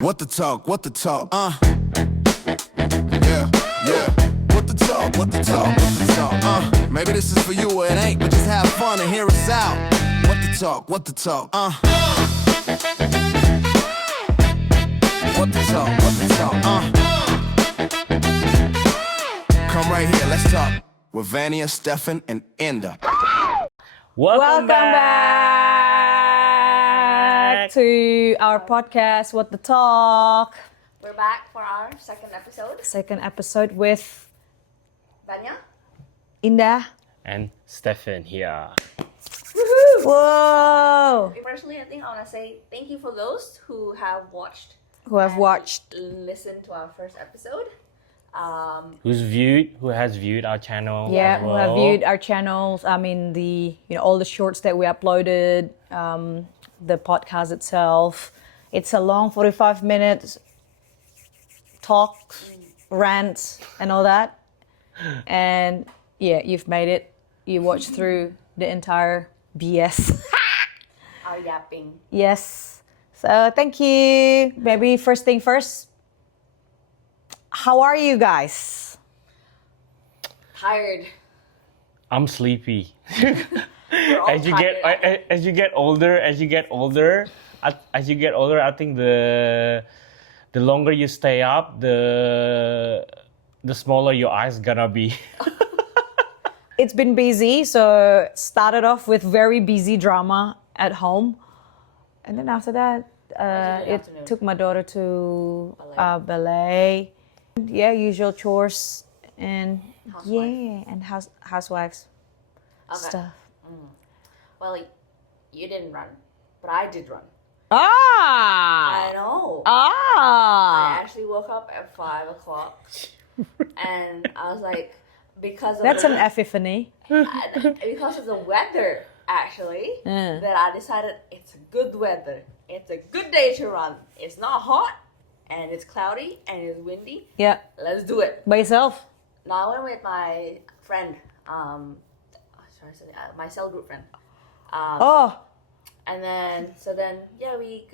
What the talk, what the talk, yeah, yeah. What the talk, what the talk, what the talk, maybe this is for you or it ain't, but just have fun and hear us out. What the talk, what the talk, What the talk, what the talk, Come right here, let's talk with Vania, Stefan, and Enda. Welcome back to our podcast, What the Talk. We're back for our second episode with Vanya. Indah. And Stefan here. Whoa! Personally, I think I want to say thank you for those who have watched. Listened to our first episode. Who has viewed our channel? Yeah, as who well. have viewed our channels. I mean, all the shorts that we uploaded, the podcast itself. It's a long 45 minutes talks, rants, and all that. And yeah, you've made it. You watched through the entire BS. Our yapping. Yes. So thank you. Maybe first thing first. How are you guys? Tired. I'm sleepy. We're all as you tired. get older, I think the longer you stay up, the smaller your eyes gonna be. It's been busy, so started off with very busy drama at home. And then after that, it afternoon? took my daughter to ballet. Yeah, usual chores and housewives Okay. stuff. Well, you didn't run, but I did run. Ah! I know. I Ah! actually woke up at 5 o'clock, and I was like, because of That's the, an epiphany. because of the weather, actually, that I decided it's good weather. It's a good day to run. It's not hot, and it's cloudy, and it's windy. Yeah, Let's do it. by yourself. Now I went with my friend, my cell group friend. Oh, And then, we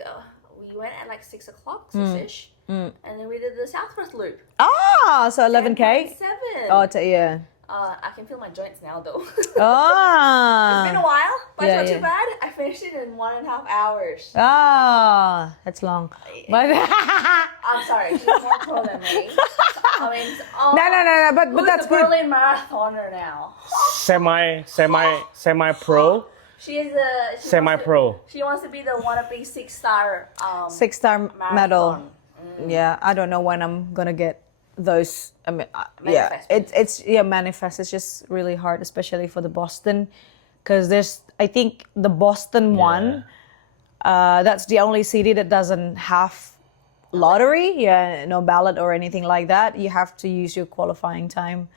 went at like 6 o'clock, 6-ish. And then we did the Southwest Loop. so 11K. 7. Oh, yeah. I can feel my joints now though. It's been Ah. a while, but Yeah, it's not yeah. too bad. I finished it in 1.5 hours. Ah, that's long. But I'm sorry, she's more pro than me. I mean, no. But who's that's the good. Berlin marathoner now? Semi-pro. She is a Semi-pro. She wants to be the wannabe 6-star 6-star medal. marathon. Yeah, I don't know when I'm gonna get those. I mean, yeah, Manifest. it's manifest. It's just really hard, especially for the Boston, because I think the Boston one. That's the only city that doesn't have lottery. Yeah, no ballot or anything like that. You have to use your qualifying time,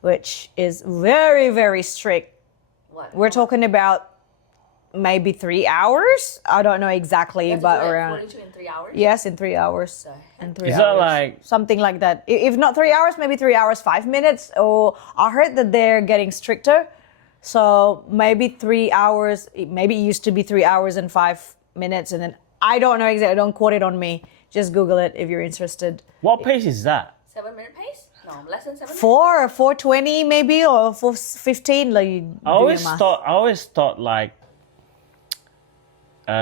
which is very, very strict. What? We're talking about maybe 3 hours. I don't know exactly, You have to but do it around 42 in 3 hours. yes, in 3 hours. In 3 Is hours. that like- something like that? If not 3 hours, maybe 3 hours 5 minutes. Or I heard that they're getting stricter, so maybe 3 hours. Maybe it used to be 3 hours and 5 minutes, and then I don't know exactly. Don't quote it on me. Just Google it if you're interested. What pace is that? 7-minute pace? No, less than 7 minutes. 4:20 maybe, or 4:15. Like you I do your math. always thought like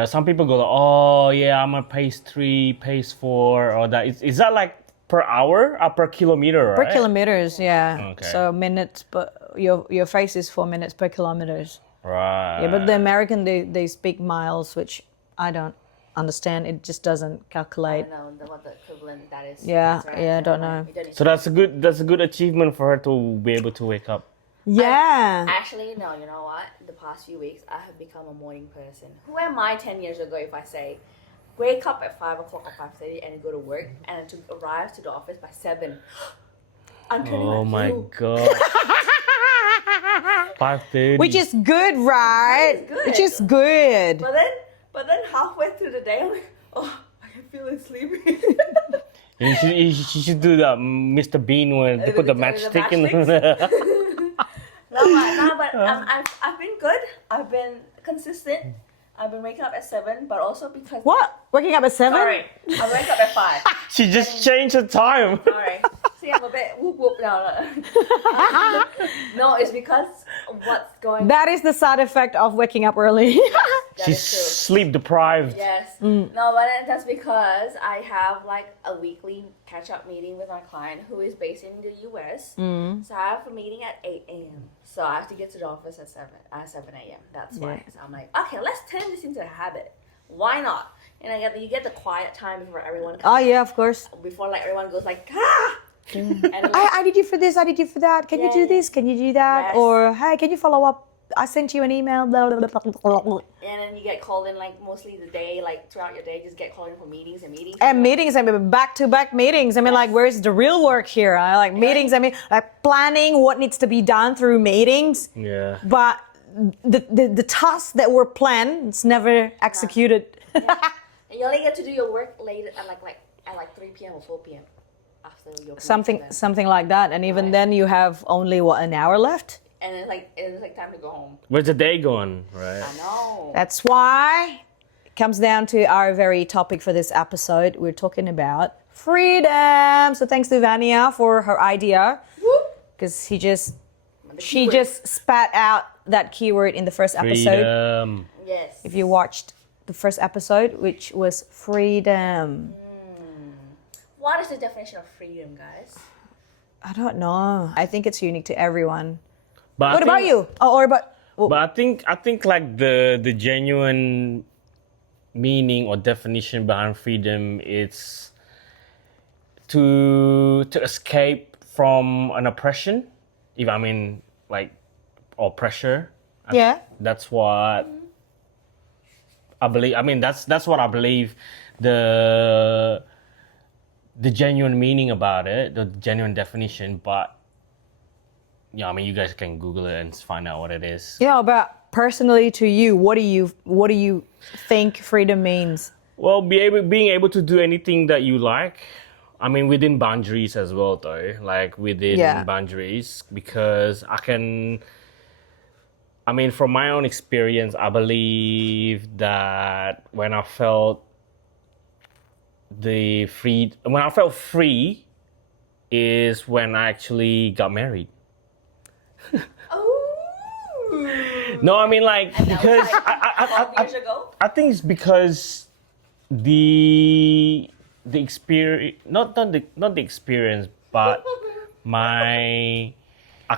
some people go, oh yeah, I'm a pace 3, pace 4, or that. Is that like per hour or per kilometer? Per right? kilometers, yeah. Okay. So minutes, but your face is 4 minutes per kilometers. Right. Yeah, but the American they speak miles, which I don't understand. It just doesn't I calculate. don't know what the equivalent that is. Yeah, That's right. yeah, I don't Never know. mind. You don't need So that's a good achievement for her to be able to wake up. Yeah. Actually, no, you know what? The past few weeks, I have become a morning person. Who am I 10 years ago if I say, wake up at 5 o'clock or 5:30 and go to work and to arrive to the office by 7? I'm turning Oh my you. god. 5:30. Which is good, right? That is good. Which is good. But then halfway through the day, I'm like, oh, I can feel it sleepy. You should do that, Mr. Bean, when they put the matchstick in. No, but I've been good. I've been consistent. I've been waking up at 7, but also because What? Waking up at 7? Sorry, I wake up at 5. She just changed the time. Sorry. See, I'm a bit whoop whoop now. No, it's because of what's going. That is the side effect of waking up early. That She's is true. sleep deprived. Yes. No, but that's because I have like a weekly catch-up meeting with my client who is based in the US. So I have a meeting at 8 a.m. So I have to get to the office at 7 a.m. That's why. Yeah. So I'm like, okay, let's turn this into a habit. Why not? And you get the quiet time before everyone Oh yeah, of course. before like everyone goes like and like, I did you for this, I did you for that. Can you do Yeah. this? Can you do that? Yes. Or hey, can you follow up? I sent you an email. Blah, blah, blah, blah, blah. and then you get called in like mostly the day, like throughout your day, just get called in for meetings and meetings. And meetings, I mean, back-to-back meetings. I mean, like, where's the real work here? I like meetings. I mean, like planning what needs to be done through meetings. Yeah. But the tasks that were planned, it's never executed. And you only get to do your work late at like 3 p.m. or 4 p.m. after your Something like that. And even Right. then, you have only an hour left. and it's like time to go home. Where's the day going, right? I know. That's why it comes down to our very topic for this episode. We're talking about freedom. So thanks to Vania for her idea, because she just spat out that keyword in the first episode. Freedom. Yes. If you watched the first episode, which was freedom. What is the definition of freedom, guys? I don't know. I think it's unique to everyone. But I What about think- you? Oh, or about But I think like the genuine meaning or definition behind freedom is to escape from an oppression, if I mean like or pressure. yeah. That's what I believe. I mean that's what I believe the genuine meaning about it, the genuine definition, but yeah, I mean, you guys can Google it and find out what it is. Yeah, but personally to you, what do you think freedom means? Well, being able to do anything that you like. I mean, within boundaries as well, though. Like within Yeah. boundaries, because I mean, from my own experience, I believe that when I felt free is when I actually got married. Oh. No, I mean like That was because like 12 years ago. I think it's because the experience, not the experience, but I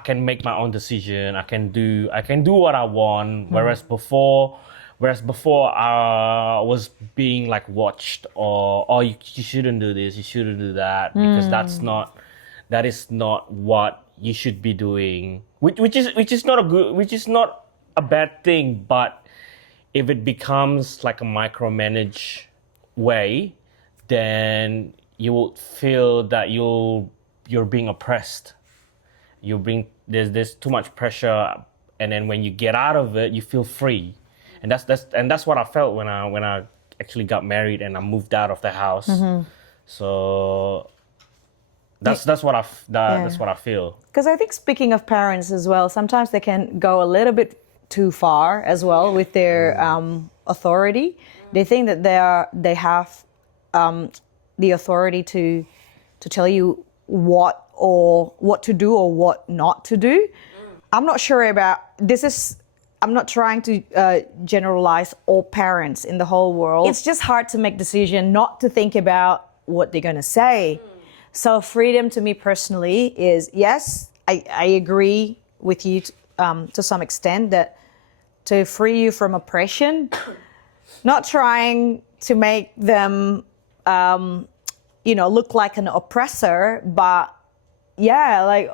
can make my own decision. I can do what I want. Whereas before I was being like watched, or oh, you shouldn't do this, you shouldn't do that, because that is not what you should be doing. Which is not a bad thing, but if it becomes like a micromanage way, then you will feel that you're being oppressed. There's too much pressure, and then when you get out of it, you feel free, and that's what I felt when I actually got married and I moved out of the house. So that's what I feel. Because I think speaking of parents as well, sometimes they can go a little bit too far as well with their authority. They think that they have the authority to tell you what to do or what not to do. I'm not sure about this. I'm not trying to generalize all parents in the whole world. It's just hard to make decision not to think about what they're going to say. So freedom to me personally is, yes, I agree with you to some extent that to free you from oppression, not trying to make them, look like an oppressor, but yeah, like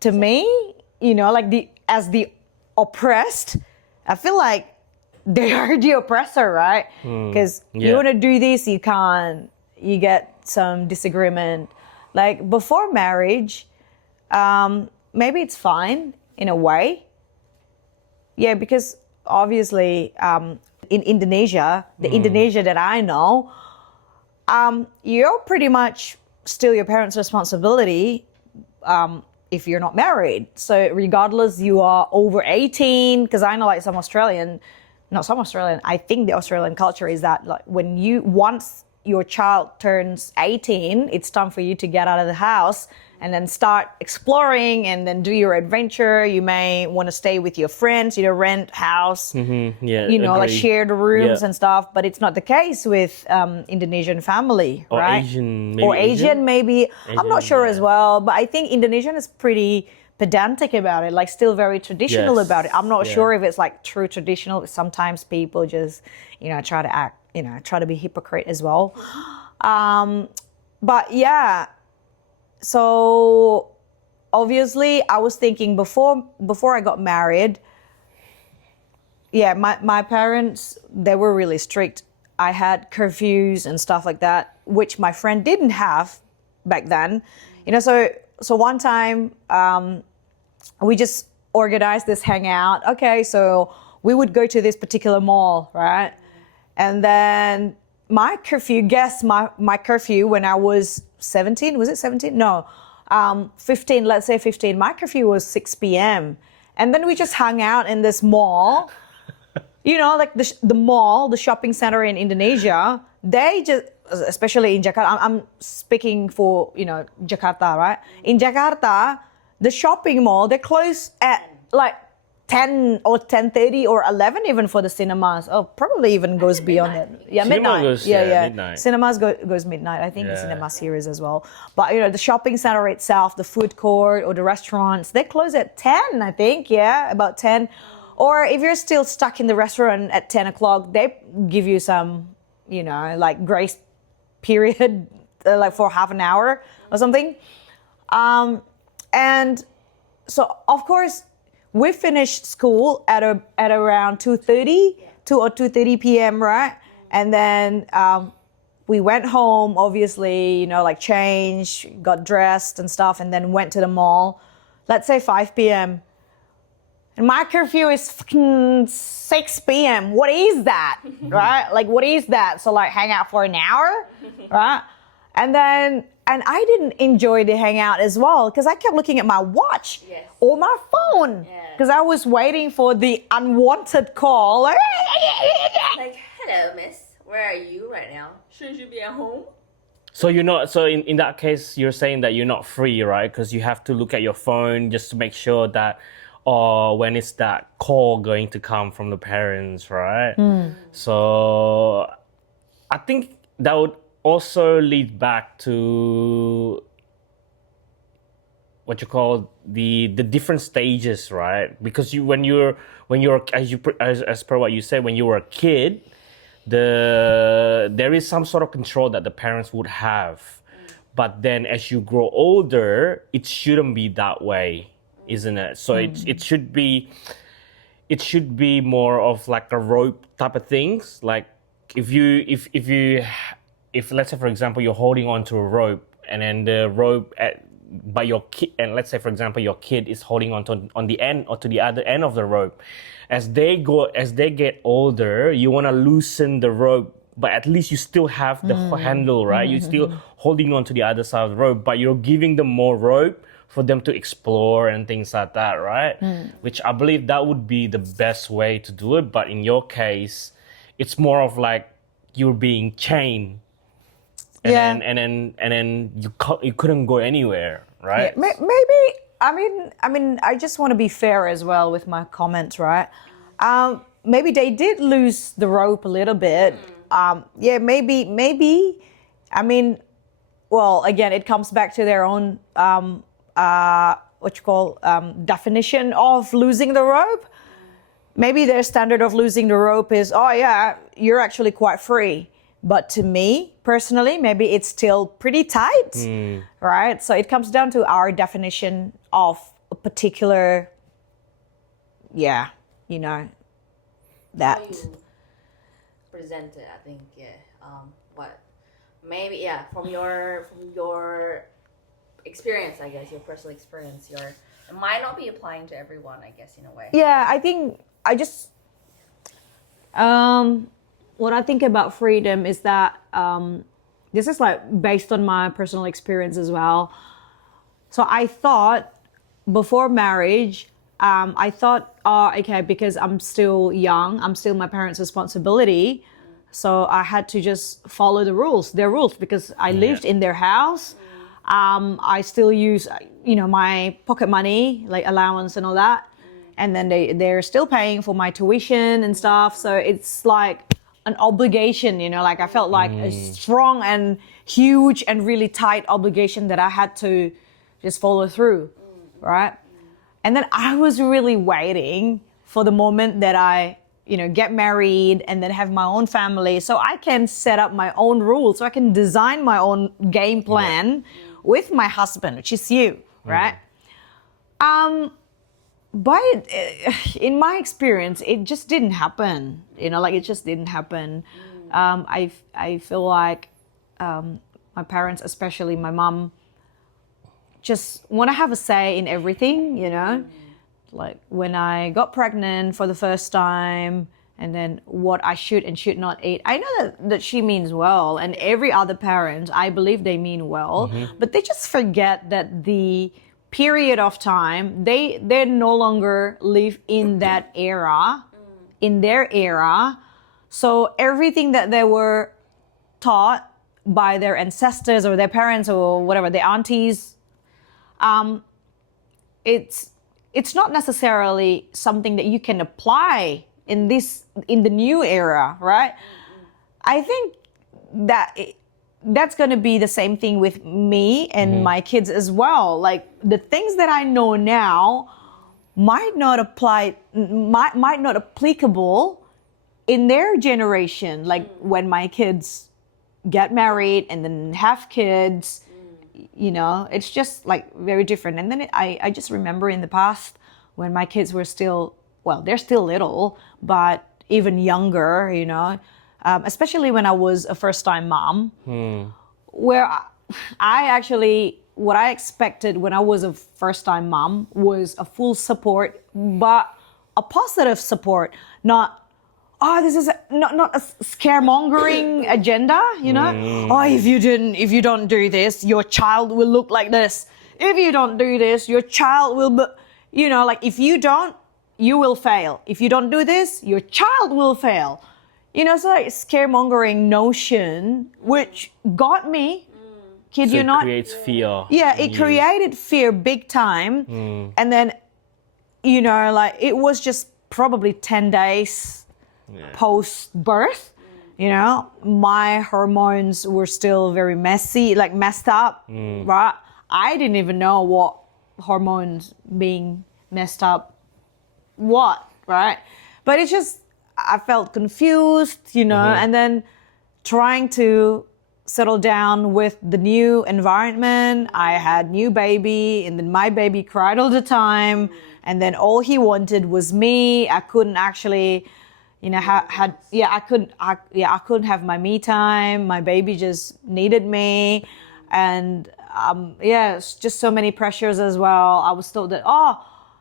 to me, like as the oppressed, I feel like they are the oppressor, right? Because you Yeah. want to do this, you can't. You get some disagreement. Like before marriage, maybe it's fine in a way. Yeah, because obviously in Indonesia, the Indonesia that I know, you're pretty much still your parents' responsibility if you're not married. So regardless you are over 18, because I know like some Australian, not some Australian, I think the Australian culture is that like when you once your child turns 18, it's time for you to get out of the house and then start exploring and then do your adventure. You may want to stay with your friends, rent house, Yeah, like agree. shared rooms Yeah. and stuff. But it's not the case with Indonesian family, Or right? Asian, maybe or Asian, maybe. I'm not Asian, sure yeah. as well, but I think Indonesian is pretty pedantic about it, like still very traditional Yes, about it. I'm not yeah. sure if it's like true traditional. Sometimes people just, try to act, try to be hypocrite as well. But yeah, so obviously I was thinking before I got married, yeah, my parents, they were really strict. I had curfews and stuff like that, which my friend didn't have back then. So one time we just organized this hangout. Okay, so we would go to this particular mall, right? And then my curfew, my curfew when I was 17, was it 17? No, 15, let's say 15. My curfew was 6 p.m. And then we just hung out in this mall. Like the mall, the shopping center in Indonesia, they just, especially in Jakarta, I'm speaking for, Jakarta, right? In Jakarta, the shopping mall, they close at like 10 or 10:30 or 11 even for the cinemas. Oh, probably even goes beyond that. Yeah, Cinema midnight. goes, yeah, yeah, midnight. Cinemas goes midnight. I think the Yeah. cinema series as well. But, the shopping center itself, the food court or the restaurants, they close at 10, I think. Yeah, about 10. Or if you're still stuck in the restaurant at 10 o'clock, they give you some, like grace period, like for half an hour or something. And so, of course, we finished school at around 2:30, 2 or 2:30 p.m., right? And then we went home, obviously, like changed, got dressed and stuff, and then went to the mall. Let's say 5 p.m. And my curfew is fucking 6 p.m. What is that, right? Like, what is that? So, like, hang out for an hour, right? And I didn't enjoy the hangout as well because I kept looking at my watch Yes. or my phone Yeah. because I was waiting for the unwanted call. Like, Like, hello, miss. Where are you right now? Shouldn't you be at home? So you're not. So in that case, you're saying that you're not free, right? Because you have to look at your phone just to make sure that, or when is that call going to come from the parents, right? So I think that would also lead back to what you call the different stages, right? Because when you're as per what you said, when you were a kid, there is some sort of control that the parents would have, but then as you grow older, it shouldn't be that way, isn't it? So it should be more of like a rope type of things. Like if let's say for example you're holding on to a rope and then the rope by your kid, and let's say for example your kid is holding on the end or to the other end of the rope, as they get older, you want to loosen the rope, but at least you still have the handle, right? You're still holding on to the other side of the rope, but you're giving them more rope for them to explore and things like that, right? Which I believe that would be the best way to do it. But in your case, it's more of like you're being chained. Yeah. And then you couldn't go anywhere, right? Yeah, maybe. I mean, I just want to be fair as well with my comments, right? Maybe they did lose the rope a little bit. Yeah, maybe. I mean, well, again, it comes back to their own definition of losing the rope. Maybe their standard of losing the rope is, oh yeah, you're actually quite free. But to me, personally, maybe it's still pretty tight, right? So it comes down to our definition of a particular, that. How you present it, I think, from your experience, I guess, your personal experience, it might not be applying to everyone, I guess, in a way. Yeah, I think what I think about freedom is that this is like based on my personal experience as well. So I thought before marriage, I thought oh, okay, because I'm still young, I'm still my parents' responsibility. So I had to just follow their rules, because I lived in their house. I still use, my pocket money, like allowance and all that. And then they're still paying for my tuition and stuff. So it's like an obligation, like I felt like a strong and huge and really tight obligation that I had to just follow through, right? And then I was really waiting for the moment that I, get married and then have my own family, so I can set up my own rules, so I can design my own game plan with my husband, which is you, right? But in my experience, it just didn't happen. It just didn't happen. I feel like my parents, especially my mom, just want to have a say in everything, Like when I got pregnant for the first time, and then what I should and should not eat. I know that she means well, and every other parent, I believe they mean well, but they just forget that the period of time, they no longer live in that era, in their era. So everything that they were taught by their ancestors or their parents or whatever, their aunties, it's not necessarily something that you can apply in the new era, right? I think that's going to be the same thing with me and my kids as well. Like the things that I know now might not applicable in their generation. Like when my kids get married and then have kids, it's just like very different. And then I just remember in the past when my kids were still, well, they're still little, but even younger, especially when I was a first-time mom, where I actually, what I expected when I was a first-time mom was a full support, but a positive support, not, this is not a scaremongering agenda, if you don't do this, your child will look like this. If you don't do this, your child will be, like if you don't, you will fail. If you don't do this, your child will fail. So like scaremongering notion, which got me, kid you not. It creates fear. Yeah, it created fear big time. And then, like it was just probably 10 days post-birth. My hormones were still very messed up, right? I didn't even know what hormones being messed up right? But it's just, I felt confused, and then trying to settle down with the new environment. I had new baby, and then my baby cried all the time, and then all he wanted was me. I couldn't actually, I couldn't have my me time. My baby just needed me, and it's just so many pressures as well. I was told that,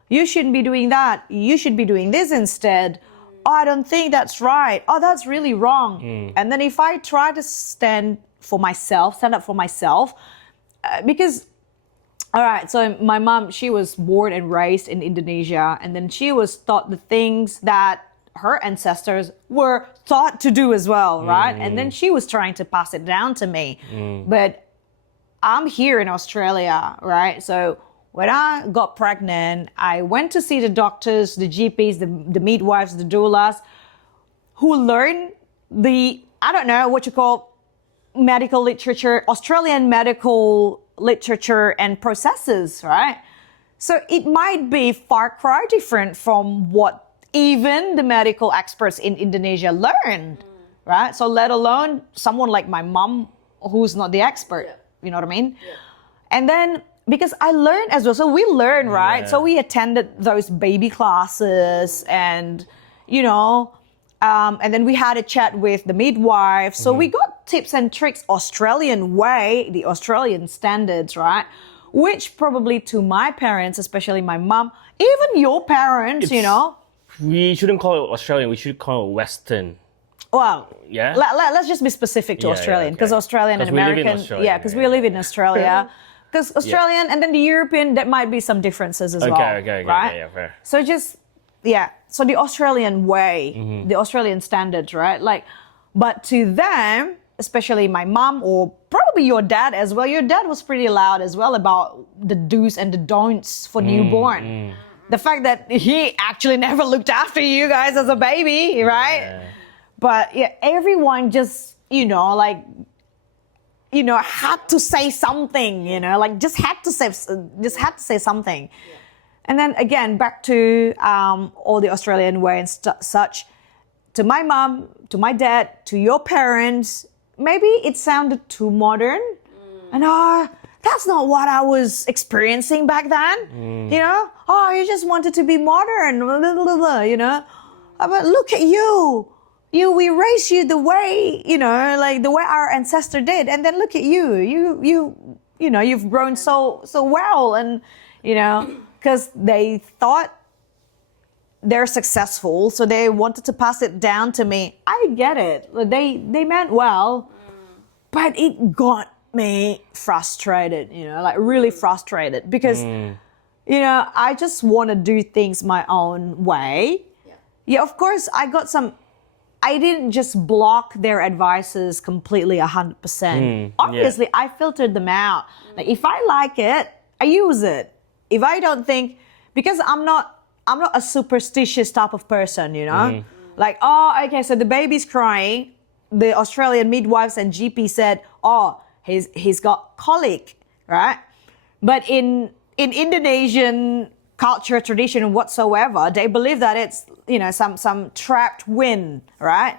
you shouldn't be doing that. You should be doing this instead. I don't think that's right. That's really wrong. And then if I try to stand up for myself, because, all right, so my mom, she was born and raised in Indonesia, and then she was taught the things that her ancestors were taught to do as well, right? And then she was trying to pass it down to me. But I'm here in Australia, right? So when I got pregnant, I went to see the doctors, the GPs, the midwives, the doulas, who learned what you call medical literature, Australian medical literature and processes, right? So it might be far cry different from what even the medical experts in Indonesia learned, right? So let alone someone like my mom who's not the expert, you know what I mean? Yeah. And then, because I learned as well, so we learned, right? So we attended those baby classes and, and then we had a chat with the midwife. So we got tips and tricks, Australian way, the Australian standards, right? Which probably to my parents, especially my mom, even your parents, We shouldn't call it Australian, we should call it Western. Well, Yeah? let's just be specific to Australian, because Australian and we live in American, Australia, because we live in Australia. Because Australian and then the European, there might be some differences as well. Okay, right? yeah, fair. So just yeah. So the Australian way, the Australian standards, right? Like, but to them, especially my mom or probably your dad as well. Your dad was pretty loud as well about the do's and the don'ts for newborn. The fact that he actually never looked after you guys as a baby, right? Yeah. But yeah, everyone just, like, had to say something, like just had to say something. And then again, back to all the Australian way and such. To my mom, to my dad, to your parents, maybe it sounded too modern. And that's not what I was experiencing back then. You just wanted to be modern, blah, blah, blah, But look at you. We raised you the way, like the way our ancestor did. And then look at you. You've grown so well. And, because they thought they're successful, so they wanted to pass it down to me. I get it. They meant well, but it got me frustrated, like really frustrated because, I just want to do things my own way. Yeah, of course, I didn't just block their advices completely 100%. Obviously, I filtered them out. Like if I like it, I use it. If I don't think, because I'm not a superstitious type of person, Like, okay, so the baby's crying. The Australian midwives and GP said, he's got colic, right? But in Indonesian culture, tradition, whatsoever, they believe that it's, some trapped wind, right?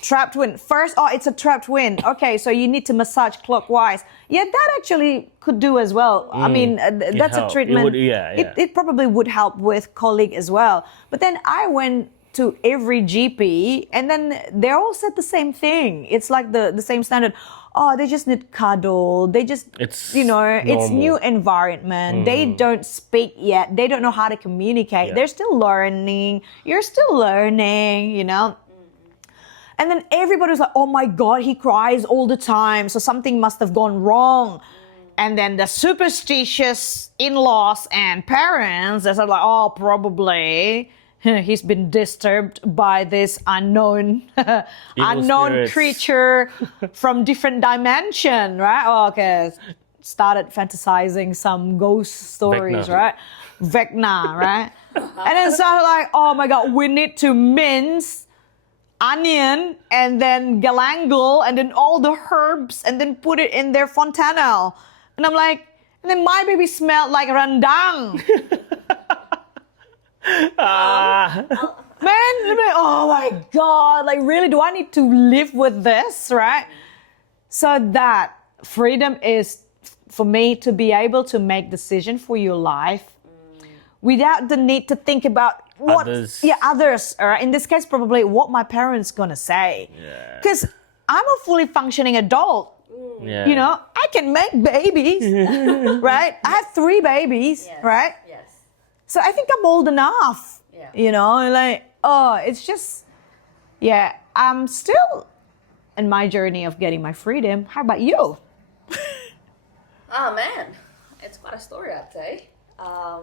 Trapped wind. First, it's a trapped wind. Okay, so you need to massage clockwise. Yeah, that actually could do as well. I mean, that's a treatment. It probably would help with colic as well. But then I went to every GP and then they all said the same thing. It's like the same standard. They just need cuddle. They just, it's new environment. They don't speak yet. They don't know how to communicate. Yeah. They're still learning. You're still learning, And then everybody was like, oh my God, he cries all the time. So something must have gone wrong. And then the superstitious in-laws and parents, they're like, probably he's been disturbed by this unknown spirits. creature from different dimension, right? Okay. Started fantasizing some ghost stories, Vecna. right? Vecna, right? And then started like, oh my God, we need to mince onion and then galangal and then all the herbs and then put it in their fontanelle. And I'm like, and then my baby smelled like rendang. Man, oh my God, like really, do I need to live with this, right? So that freedom is for me to be able to make decision for your life without the need to think about what others, or in this case, probably what my parents gonna say. Because I'm a fully functioning adult. Yeah. I can make babies, right? I have 3 babies, right? Yes. So I think I'm old enough, it's just, I'm still in my journey of getting my freedom. How about you? Oh man, it's quite a story, I'd say. I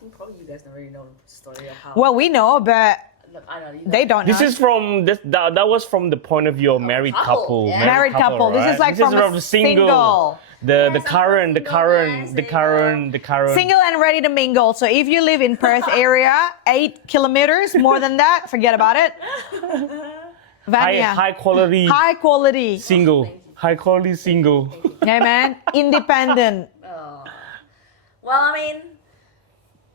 think probably you guys don't really know the story of how. Well, we know, but Look, I know you they don't know. This is from that was from the point of view of married couple. yeah. Married couple. Right? This is like from a single. The current Single and ready to mingle. So if you live in Perth area, 8 kilometers, more than that, forget about it. Vanya. high quality High quality. single. High quality single. Yeah, man. Independent. Well,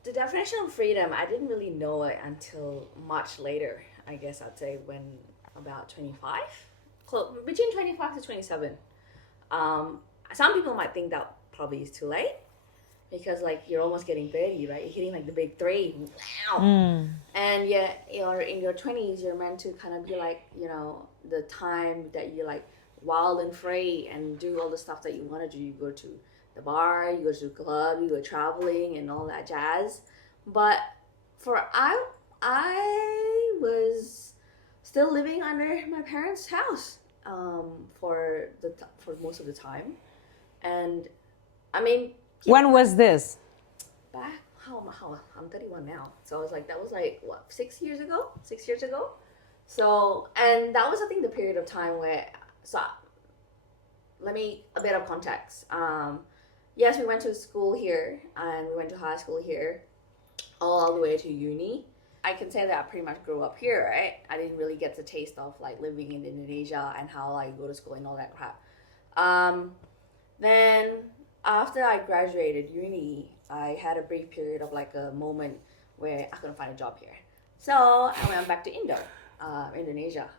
the definition of freedom, I didn't really know it until much later. I guess I'd say when about 25, between 25 to 27. Some people might think that probably is too late because you're almost getting 30, right? You're hitting the big 3. Wow. And yet, in your 20s, you're meant to kind of be the time that you're wild and free and do all the stuff that you want to do. You go to the bar, you go to the club, you go traveling and all that jazz. But I was still living under my parents' house for most of the time. And When was this? back I'm 31 now. So I was like, that was like, what, 6 years ago? 6 years ago? So, and that was, I think, the period of time where, so let me, a bit of context. Yes, we went to school here and we went to high school here, all the way to uni. I can say that I pretty much grew up here, right? I didn't really get the taste of like living in Indonesia and how I go to school and all that crap. Then after I graduated uni, I had a brief period of like a moment where I couldn't find a job here. So I went back to Indonesia,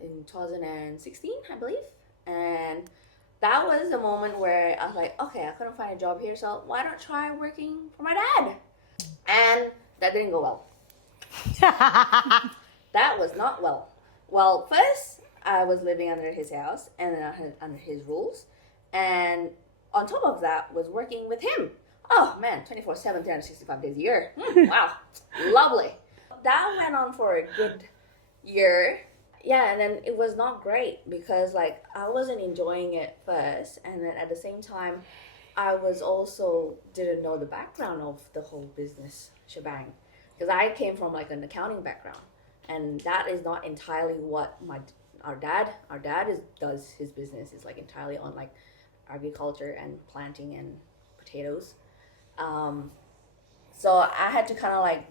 in 2016, I believe. And that was the moment where I was like, okay, I couldn't find a job here, so why don't I try working for my dad? And that didn't go well. That was not well. Well, first, I was living under his house and then under his rules. And on top of that, was working with him. Oh man, 24/7, 365 days a year. Wow, lovely. That went on for a good year. Yeah, and then it was not great because like I wasn't enjoying it first, and then at the same time, I was also didn't know the background of the whole business shebang, because I came from like an accounting background, and that is not entirely what our dad does his business is like entirely on like agriculture and planting and potatoes. So I had to kind of like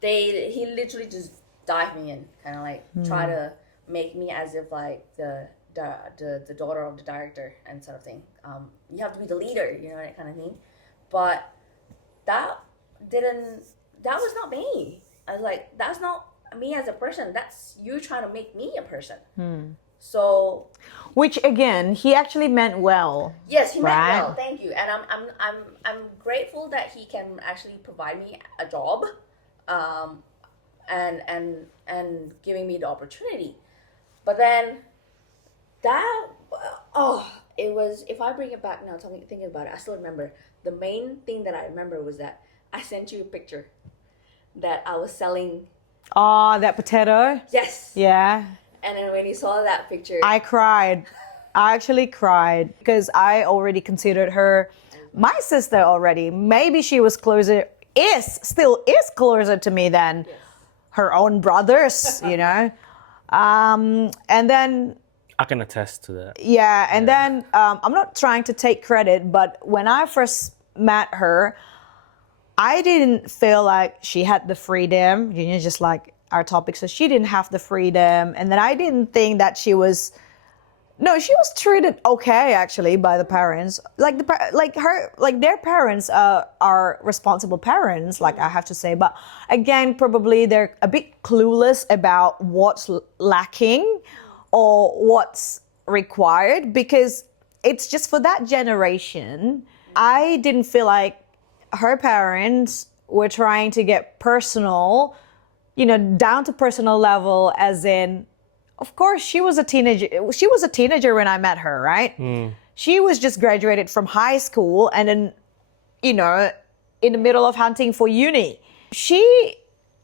he literally just dive me in, kind of like try to make me as if like the daughter of the director and sort of thing. You have to be the leader, you know, that kind of thing. But that was not me. I was like, that's not me as a person. That's you trying to make me a person. So, Which again, he actually meant well. yes, he meant Right. well. Thank you, and I'm grateful that he can actually provide me a job, and giving me the opportunity. But then it was, if I bring it back now, thinking about it, I still remember the main thing that I remember was that I sent you a picture that I was selling. Oh, that potato. Yes. Yeah. And then when you saw that picture, I cried. I actually cried because I already considered her my sister already. Maybe she was still is closer to me than her own brothers, you know. And then, I can attest to that. yeah, and then I'm not trying to take credit, but when I first met her, I didn't feel like she had the freedom, you know, just like our topic. So she didn't have the freedom. And then I didn't think that she was treated okay actually by the parents. Like their parents are responsible parents, like I have to say. But again, probably they're a bit clueless about what's lacking or what's required, because it's just for that generation. I didn't feel like her parents were trying to get personal, you know, down to personal level, as in, of course, she was a teenager. She was a teenager when I met her, right? She was just graduated from high school and then, you know, in the middle of hunting for uni. She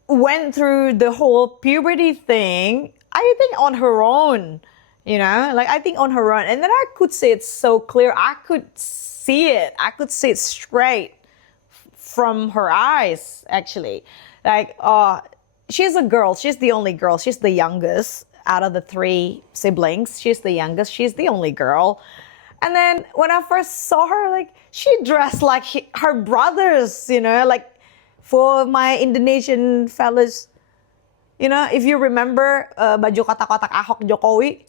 went through the whole puberty thing, I think, on her own, you know, like I think on her own. And then I could see it so clear. I could see it straight from her eyes, actually. Like, she's a girl. She's the only girl. She's the youngest out of the 3 siblings. She's the youngest. She's the only girl. And then when I first saw her, like, she dressed like her brothers, you know, like for my Indonesian fellas, you know, if you remember baju kotak-kotak Ahok Jokowi,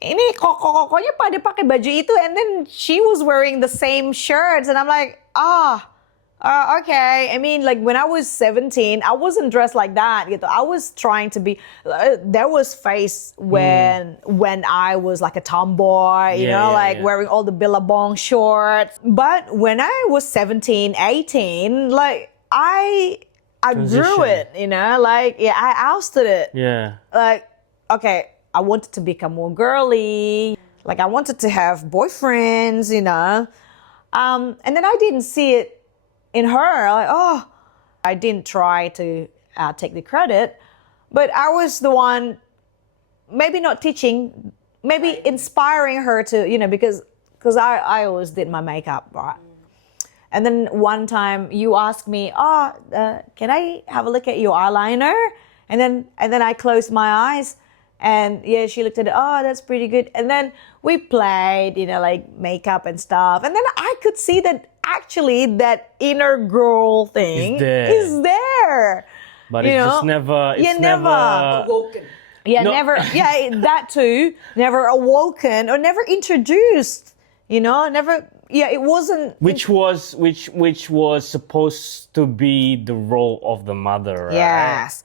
ini koko-kokonya pada pakai baju itu, and then she was wearing the same shirts, and I'm like, okay. I mean, like when I was 17, I wasn't dressed like that. You know, I was trying to be. There was phase when I was like a tomboy, you know, wearing all the billabong shorts. But when I was 17, 18, like I grew it, you know, like I ousted it. Yeah. Like, okay, I wanted to become more girly. Like I wanted to have boyfriends, you know, and then I didn't see it in her, like, I didn't try to take the credit, but I was the one, maybe not teaching, maybe inspiring her to, you know, because I always did my makeup, right? And then one time you asked me, can I have a look at your eyeliner? And then I closed my eyes, and yeah, she looked at it. Oh, that's pretty good. And then we played, like makeup and stuff. And then I could see that actually that inner girl thing is there. But it's just never. It's never. Woken. Yeah, No. never. Yeah, that too. Never awoken or never introduced. Never. Yeah, it wasn't. Which was supposed to be the role of the mother, right? Yes.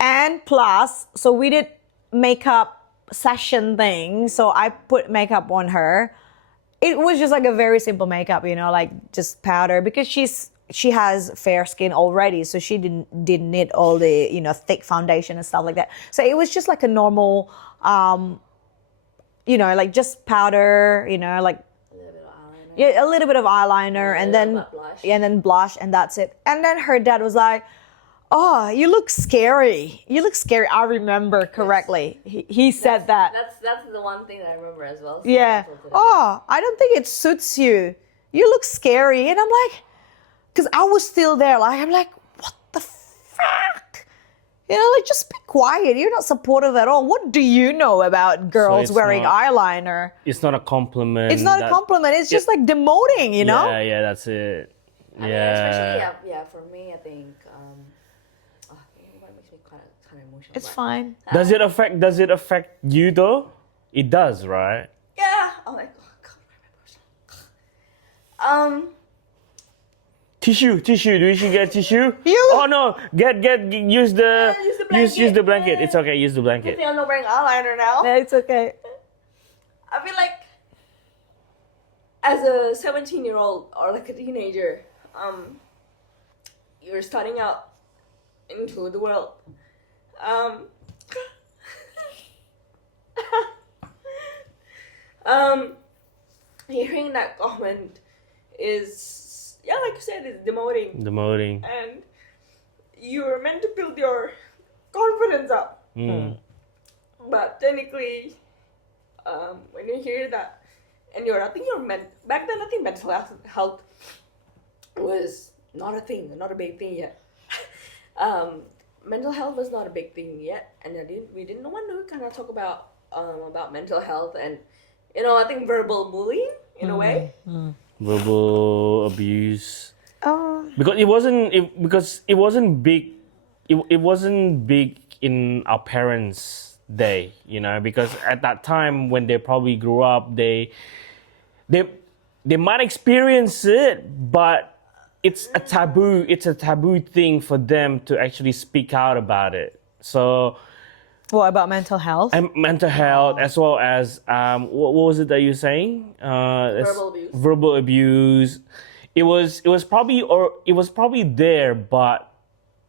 And plus, so we did makeup session thing. So I put makeup on her. It was just like a very simple makeup, like just powder, because she has fair skin already, so she didn't need all the thick foundation and stuff like that. So it was just like a normal, like just powder, like a little bit of eyeliner, and then blush. and then blush, and that's it. And then her dad was like, "Oh, you look scary. You look scary." I remember correctly. He said that. That's the one thing that I remember as well. So Yeah. I told her. Oh, I don't think it suits you. You look scary. And I'm like, because I was still there. Like, I'm like, what the fuck? Like, just be quiet. You're not supportive at all. What do you know about girls it's wearing not- eyeliner? It's not a compliment. It's not a compliment. It's just like demoting, Yeah, that's it. I mean, Yeah. especially for me, I think what makes me kind of emotional. It's but- fine. Does it affect you though? It does, right? Yeah. Oh my god. Tissue. Do you should get tissue? You- Oh no, use the use the blanket. blanket. It's okay. Use the blanket. I'm not wearing eyeliner now. Yeah, it's okay. I feel like as a 17-year-old or like a teenager, you're starting out into the world. Hearing that comment is, like you said, it's demoting. Demoting. And you're meant to build your confidence up. But technically, when you hear that, and back then, I think mental health was not a thing, not a big thing yet. Mental health was not a big thing yet, and we didn't want to kind of talk about mental health, and I think verbal bullying in a way. Verbal abuse. Oh. Because it wasn't big. It wasn't big in our parents' day, because at that time when they probably grew up, they might experience it, but it's a taboo thing for them to actually speak out about it. So What about mental health? and mental health, as well as what was it that you're saying? Verbal abuse. Verbal abuse. It was probably there, but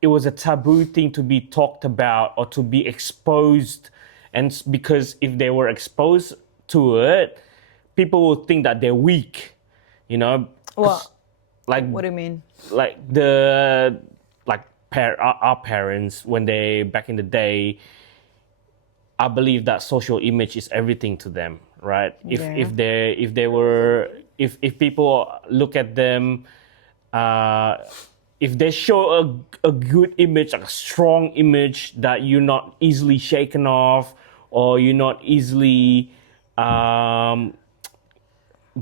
it was a taboo thing to be talked about or to be exposed, and because if they were exposed to it, people will think that they're weak, 'cause, What? like What do you mean? like our parents, when they back in the day, I believe that social image is everything to them, right? If people look at them, if they show a good image, like a strong image that you're not easily shaken off, or you're not easily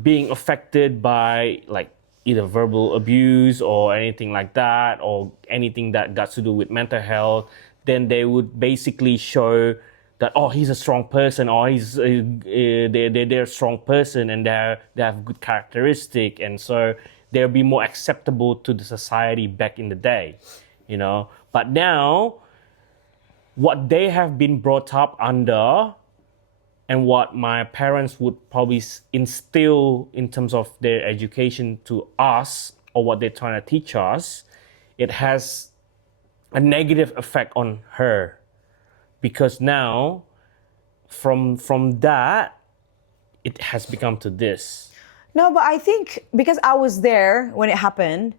being affected by like either verbal abuse or anything like that, or anything that got to do with mental health, then they would basically show that, oh, he's a strong person, or they're a strong person, and they have good characteristic, and so they'll be more acceptable to the society back in the day, But now, what they have been brought up under, and what my parents would probably instill in terms of their education to us, or what they're trying to teach us, it has a negative effect on her. Because now, from that, it has become to this. No, but I think because I was there when it happened,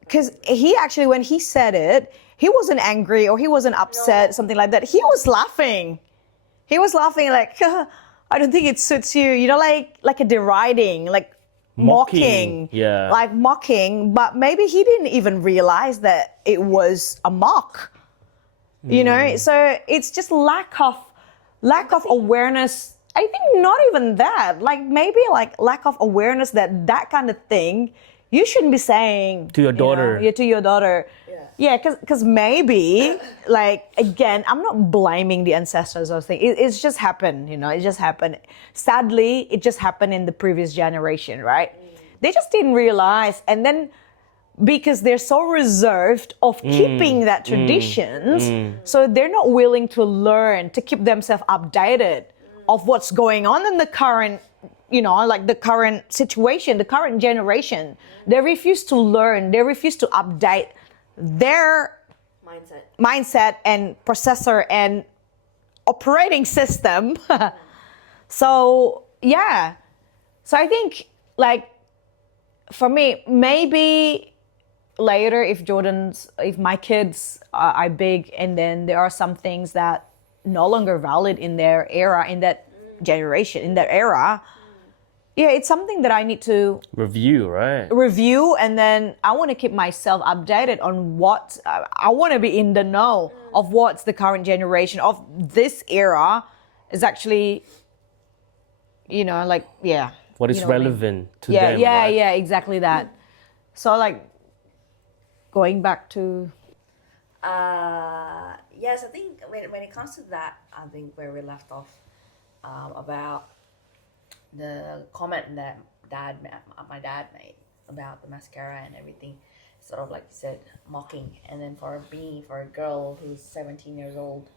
because he actually, when he said it, he wasn't angry or he wasn't upset, something like that. He was laughing. He was laughing like, I don't think it suits you, like a deriding, like Mocking, yeah. like mocking, but maybe he didn't even realize that it was a mock. You know, so it's just lack of awareness. I think not even that, like maybe like lack of awareness that kind of thing you shouldn't be saying To your daughter. to your daughter. Yeah, because maybe, like, again, I'm not blaming the ancestors or thing. It's just happened, it just happened. Sadly, it just happened in the previous generation, right? They just didn't realize. And then because they're so reserved of keeping that traditions, so they're not willing to learn, to keep themselves updated of what's going on in the current, like the current situation, the current generation. They refuse to learn. They refuse to update their mindset and processor and operating system. So yeah, so I think, like, for me, maybe later, if my kids are big, and then there are some things that no longer valid in their era, in that generation, in that era, yeah, it's something that I need to Review, right? review, and then I want to keep myself updated on what I want to be in the know of what's the current generation of this era is actually, like, yeah. What is You know what I mean? relevant to Yeah, them, yeah, right? yeah, exactly that. So, like, going back to Yes, I think when it comes to that, I think where we left off about the comment that my dad made about the mascara and everything, sort of like you said, mocking. And then for me, for a girl who's 17 years old,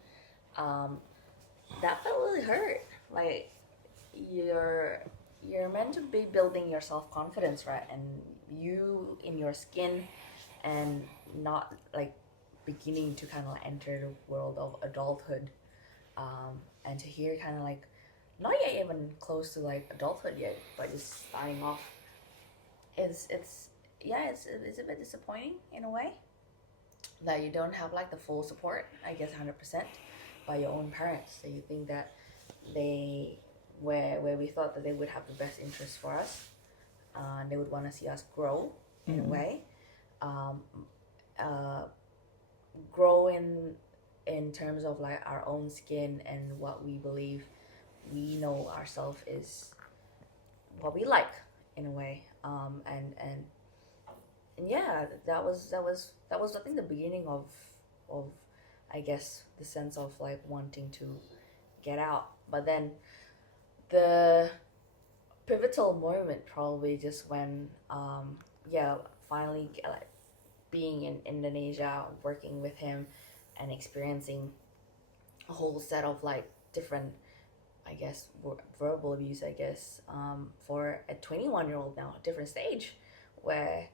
that felt really hurt. Like, you're meant to be building your self-confidence, right? And you in your skin, and not like beginning to kind of like enter the world of adulthood, and to hear kind of like not yet even close to like adulthood yet, but just starting off, it's a bit disappointing in a way that you don't have like the full support, I guess 100%, by your own parents. So you think that they where we thought that they would have the best interest for us, they would want to see us grow in a way, grow in terms of like our own skin and what we believe we know ourselves is what we like in a way, and yeah, that was I think the beginning of I guess the sense of like wanting to get out. But then the pivotal moment probably just when finally like being in Indonesia, working with him and experiencing a whole set of like different, I guess, verbal abuse, I guess, for a 21-year-old now, a different stage, where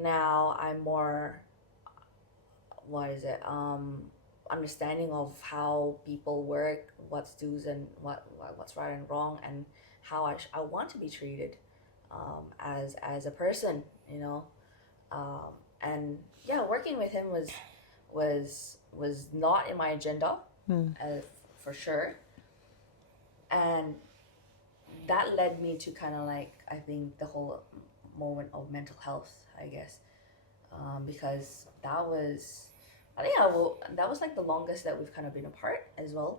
now I'm more, understanding of how people work, what's do's and what's right and wrong, and how I want to be treated, as a person, and yeah, working with him was not in my agenda, for sure. And that led me to kind of like, I think, the whole moment of mental health, I guess, because that was like the longest that we've kind of been apart as well.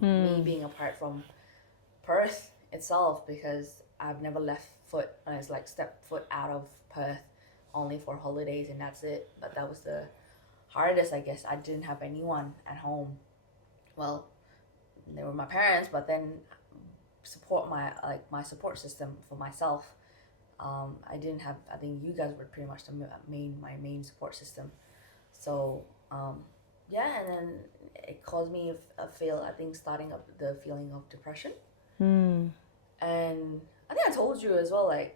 Me being apart from Perth itself, because I've never left foot, and it's like stepped foot out of Perth only for holidays, and that's it. But that was the hardest, I guess. I didn't have anyone at home. Well, they were my parents, but then my support system for myself, I didn't have. I think you guys were pretty much my main support system. So yeah, and then it caused me starting up the feeling of depression. And I think I told you as well, like,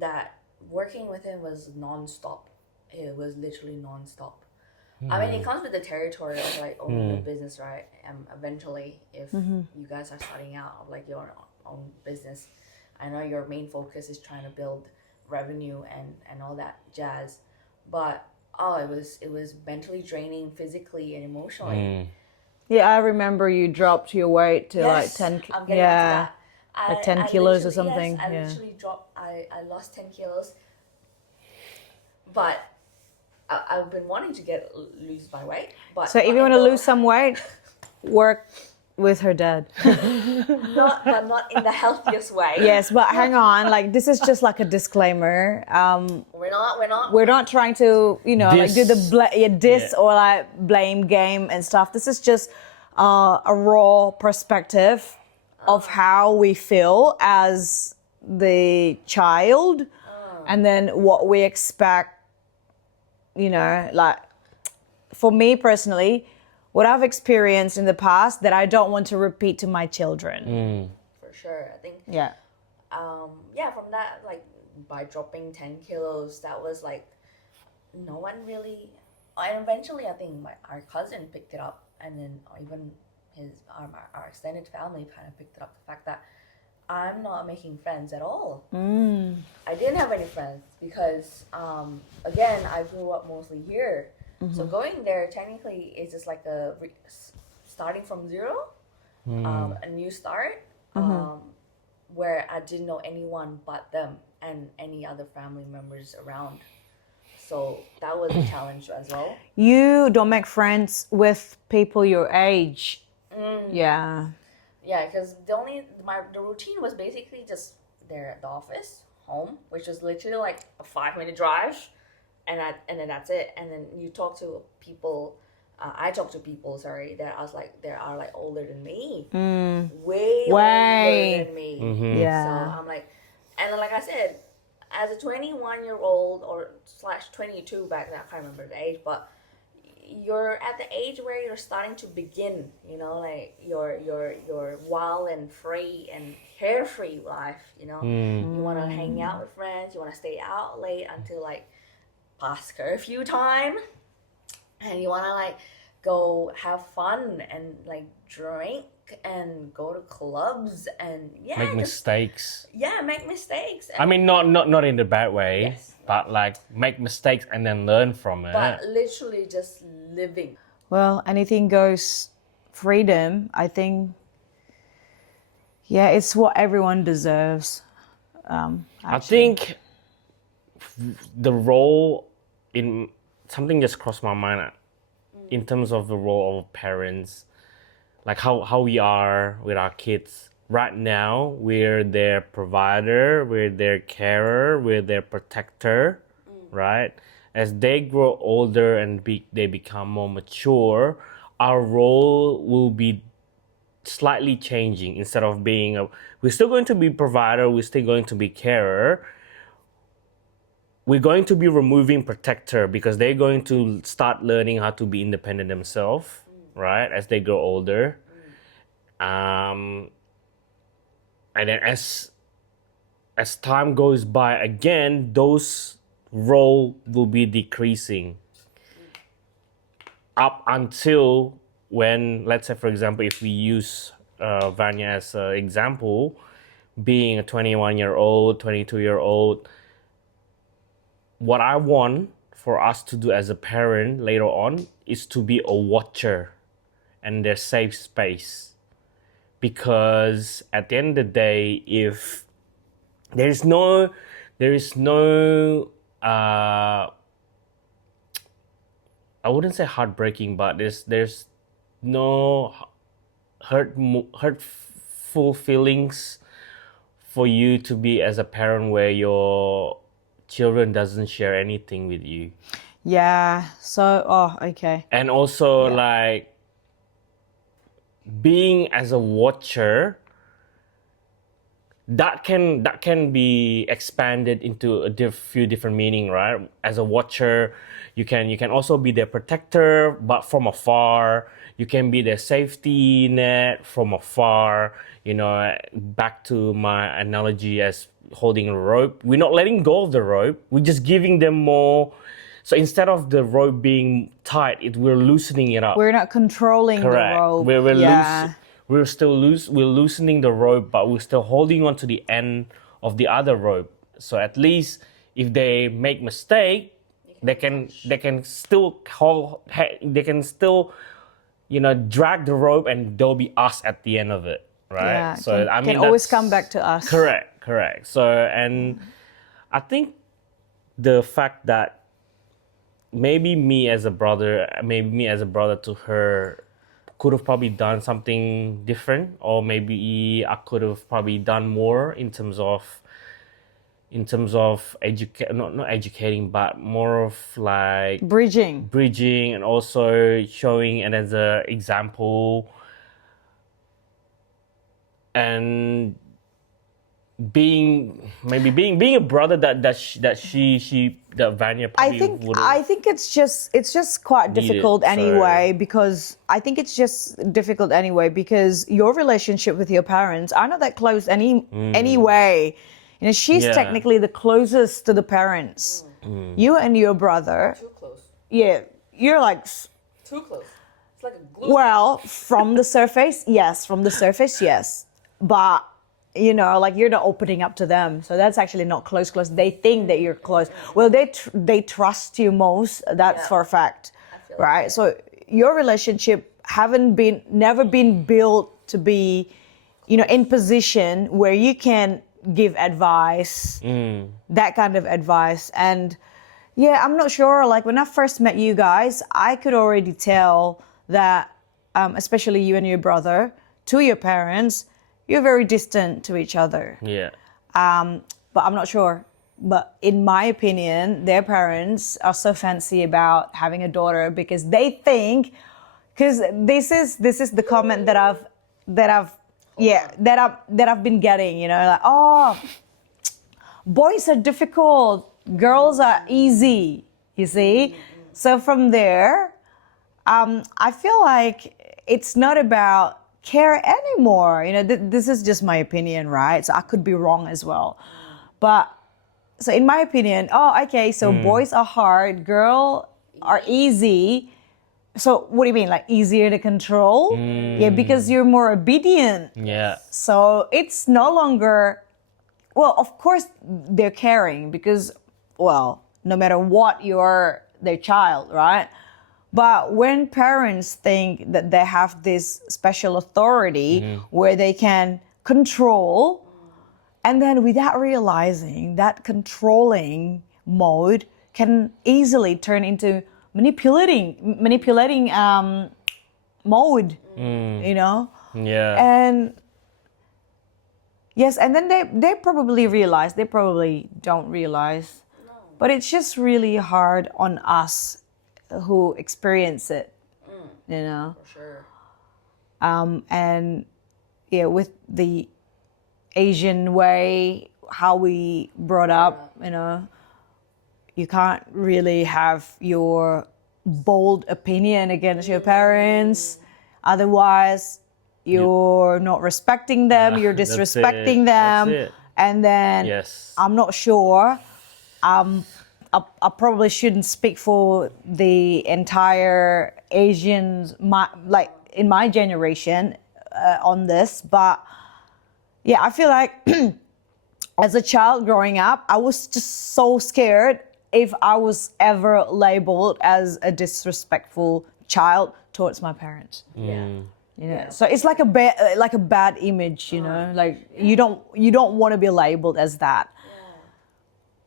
that working with him was non-stop. It was literally non-stop. I mean, it comes with the territory of like owning a business, right? Eventually, if you guys are starting out like your own business, I know your main focus is trying to build revenue and all that jazz, but it was mentally draining, physically and emotionally. Yeah, I remember you dropped your weight to like Yes, 10. I'm getting into that. Like 10 kilos or literally- something, Yes, I yeah. literally dropped. I lost 10 kilos, but I've been wanting to lose my weight. But So if not you want in to the- lose some weight, work with her dad. not in the healthiest way. Yes, but hang on, like this is just like a disclaimer. we're not. We're not trying to, like do the diss Yeah. or like blame game and stuff. This is just a raw perspective of how we feel as the child, and then what we expect. Like for me personally, what I've experienced in the past that I don't want to repeat to my children. For sure. I think Yeah. from that, like by dropping 10 kilos, that was like no one really, and eventually I think our cousin picked it up, and then even our extended family kind of picked it up, the fact that I'm not making friends at all. I didn't have any friends because again, I grew up mostly here, so going there technically is just like starting from zero, a new start, where I didn't know anyone but them and any other family members around. So that was a challenge as well. You don't make friends with people your age. Yeah. Yeah, because the routine was basically just there at the office, home, which was literally like a 5-minute drive, and then that's it. And then you talk to people. I talk to people, that I was like they are like older than me, way older than me. Yeah. So I'm like, and then like I said, as a 21-year-old or /22 back then, I can't remember the age, but you're at the age where you're starting to begin, like your wild and free and carefree life, You want to hang out with friends, you want to stay out late until like past curfew time, and you want to like go have fun and like drink and go to clubs and Make mistakes. make mistakes. I mean, not in the bad way, Yes. but like make mistakes and then learn from it. but literally just living. Well, anything goes freedom, I think. Yeah, it's what everyone deserves. I think the role in something just crossed my mind in terms of the role of parents, like how we are with our kids. Right now, we're their provider, we're their carer, we're their protector, right? As they grow older and they become more mature, our role will be slightly changing. Instead of being we're still going to be provider, we're still going to be carer, we're going to be removing protector because they're going to start learning how to be independent themselves, right? As they grow older. And then as time goes by, again, those role will be decreasing up until when, let's say, for example, if we use Vanya as an example, being a 21-year-old, 22-year-old, what I want for us to do as a parent later on is to be a watcher and their safe space. Because at the end of the day, if there is no I wouldn't say heartbreaking, but there's no hurtful feelings for you to be as a parent where your children doesn't share anything with you. Yeah. So, okay. And also like being as a watcher, that can be expanded into a few different meaning, right? As a watcher, you can also be their protector, but from afar. You can be their safety net from afar. Back to my analogy as holding a rope. We're not letting go of the rope. We're just giving them more. So instead of the rope being tight, we're loosening it up. We're not controlling Correct. the rope. We're yeah. We're still we're loosening the rope, but we're still holding on to the end of the other rope. So at least if they make mistake, they can still drag the rope, and there'll be us at the end of it. right? Yeah, So can always that's- come back to us. Correct. So, and I think the fact that maybe me as a brother to her could have probably done something different, or maybe I could have probably done more in terms of not educating, but more of like Bridging. and also showing and as a example, and being a brother that Vanya probably would I think it's just quite Needed, difficult so- anyway, because I think it's just difficult anyway because your relationship with your parents are not that close anyway. You know, she's Yeah. technically the closest to the parents. You and your brother, Too close. yeah, you're like, Too close. It's like a glue. well, from the surface, yes, but you know, like you're not opening up to them, so that's actually not close. They think that you're close. Well, they trust you most. That's Yeah. for a fact, feel right? So your relationship never been built to be, you know, in position where you can give advice, that kind of advice. And yeah, I'm not sure. Like when I first met you guys, I could already tell that, especially you and your brother, to your parents, you're very distant to each other. yeah. But I'm not sure. But in my opinion, their parents are so fancy about having a daughter because they think, because this is the comment that I've been getting. You know, like, oh, boys are difficult, girls are easy. You see, so from there, I feel like it's not about care anymore. You know, this is just my opinion, right? So I could be wrong as well. But so in my opinion, oh, okay, so boys are hard, girl are easy. So what do you mean, like easier to control? Yeah, because you're more obedient. Yeah. So it's no longer, well, of course they're caring because, well, no matter what, you're their child, right? But when parents think that they have this special authority where they can control, and then without realizing that controlling mode can easily turn into manipulating mode, you know? Yeah. And yes, and then they probably realize, they probably don't realize, but it's just really hard on us who experience it, you know? For sure. And yeah, with the Asian way, how we brought up, you know, you can't really have your bold opinion against your parents. Otherwise, you're not respecting them, you're That's it. disrespecting them. That's it. And then Yes. I'm not sure. I probably shouldn't speak for the entire Asians, like in my generation, on this, but yeah, I feel like as a child growing up, I was just so scared if I was ever labeled as a disrespectful child towards my parents. Yeah. You know, so it's like a bad image, you know, like you don't want to be labeled as that.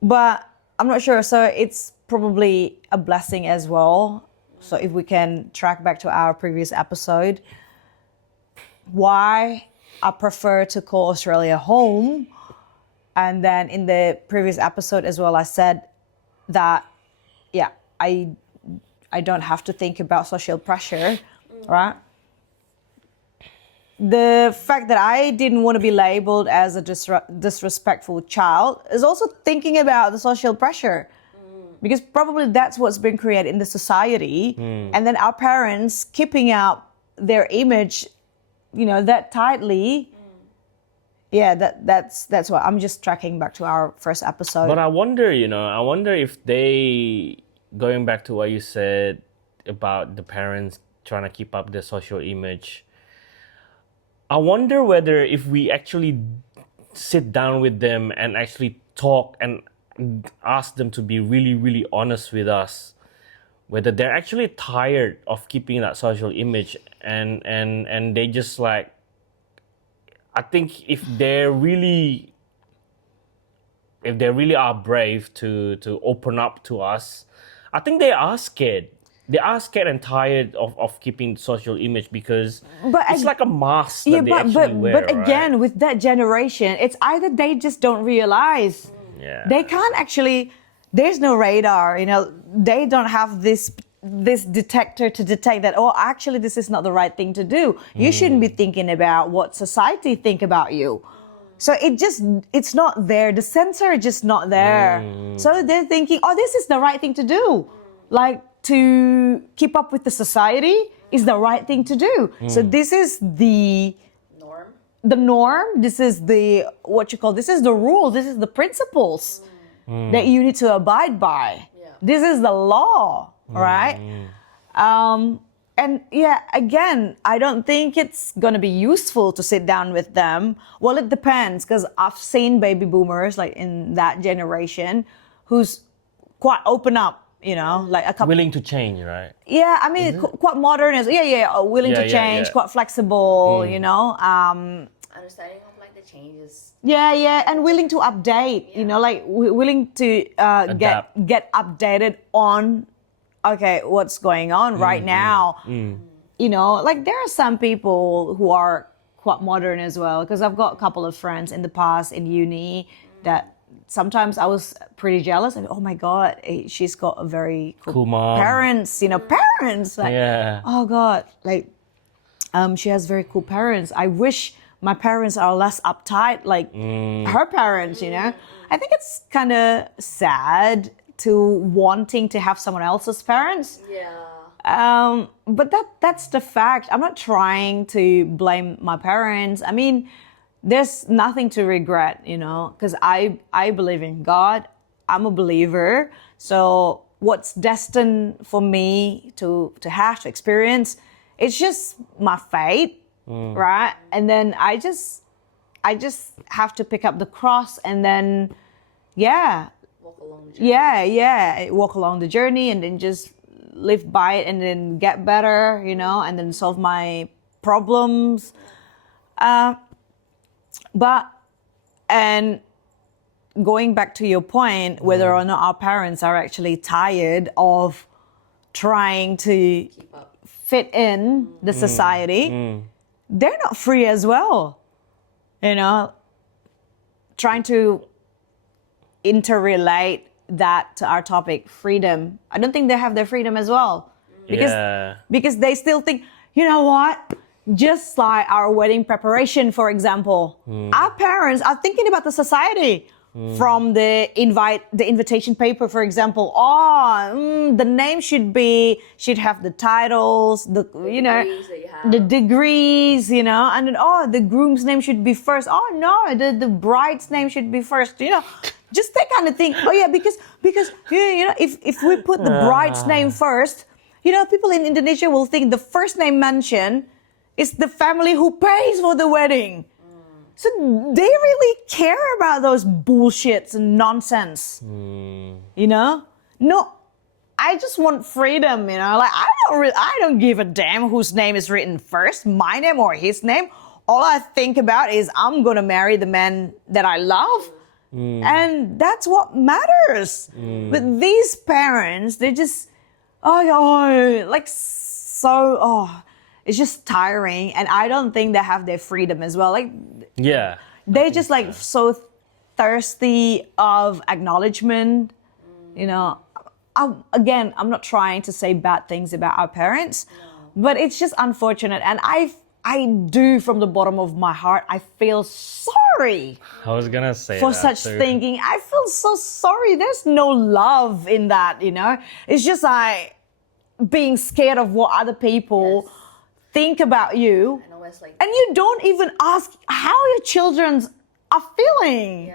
But I'm not sure. So it's probably a blessing as well. So if we can track back to our previous episode, why I prefer to call Australia home. And then in the previous episode as well, I said that, yeah, I don't have to think about social pressure, right? The fact that I didn't want to be labeled as a disrespectful child is also thinking about the social pressure, because probably that's what's been created in the society. And then our parents keeping up their image, you know, that tightly. Yeah, that's why I'm just tracking back to our first episode. But I wonder if they, going back to what you said about the parents trying to keep up their social image, I wonder whether if we actually sit down with them and actually talk and ask them to be really, really honest with us, whether they're actually tired of keeping that social image and they just like, I think if they really are brave to open up to us, I think they are scared. They are scared and tired of keeping social image because But it's like a mask that Yeah, they actually wear. but again, with that generation, it's either they just don't realize. Yeah. They can't actually. There's no radar. They don't have this detector to detect that. Oh, actually, this is not the right thing to do. You shouldn't be thinking about what society think about you. So it's not there. The sensor is just not there. So they're thinking, oh, this is the right thing to do. Like to keep up with the society is the right thing to do. So this is the norm. This is this is the rule. This is the principles that you need to abide by. Yeah. This is the law, right? And yeah, again, I don't think it's going to be useful to sit down with them. Well, it depends, because I've seen baby boomers like in that generation who's quite open up, like a couple. willing to change, right? Yeah, I mean, quite modern as willing to Yeah, change, yeah. quite flexible, Understanding of like the changes. Yeah, and willing to update, like willing to Adapt. get updated on, okay, what's going on right now. Like there are some people who are quite modern as well, because I've got a couple of friends in the past in uni that sometimes I was pretty jealous. I mean, oh my God, she's got a very Cool mom. parents, parents. Like, Yeah. oh God, like she has very cool parents. I wish my parents are less uptight like her parents, I think it's kind of sad to wanting to have someone else's parents. Yeah. But that's the fact. I'm not trying to blame my parents. I mean, there's nothing to regret, because I believe in God. I'm a believer. So what's destined for me to have to experience, it's just my fate, right? And then I just have to pick up the cross and then, Walk along the journey. walk along the journey and then just live by it and then get better, and then solve my problems. And going back to your point, whether or not our parents are actually tired of trying to fit in the society, they're not free as well. Trying to interrelate that to our topic, freedom. I don't think they have their freedom as well. Because they still think, you know what? Just like our wedding preparation, for example, our parents are thinking about the society. From the invitation paper, for example. The name should have the titles, Degrees that you have. the degrees, and then the groom's name should be first. Oh no, the bride's name should be first. Just that kind of thing. Oh yeah, because if we put the bride's name first, people in Indonesia will think the first name mentioned is the family who pays for the wedding. So they really care about those bullshits and nonsense. No, I just want freedom. Like I don't give a damn whose name is written first, my name or his name. All I think about is I'm gonna marry the man that I love, and that's what matters. But these parents, they just it's just tiring, and I don't think they have their freedom as well. Like, they just like so thirsty of acknowledgement. I'm not trying to say bad things about our parents, but it's just unfortunate, and I do from the bottom of my heart, I feel sorry I was gonna say for that such too. thinking. I feel so sorry. There's no love in that. It's just like being scared of what other people think about you, And always like, and you don't even ask how your children are feeling,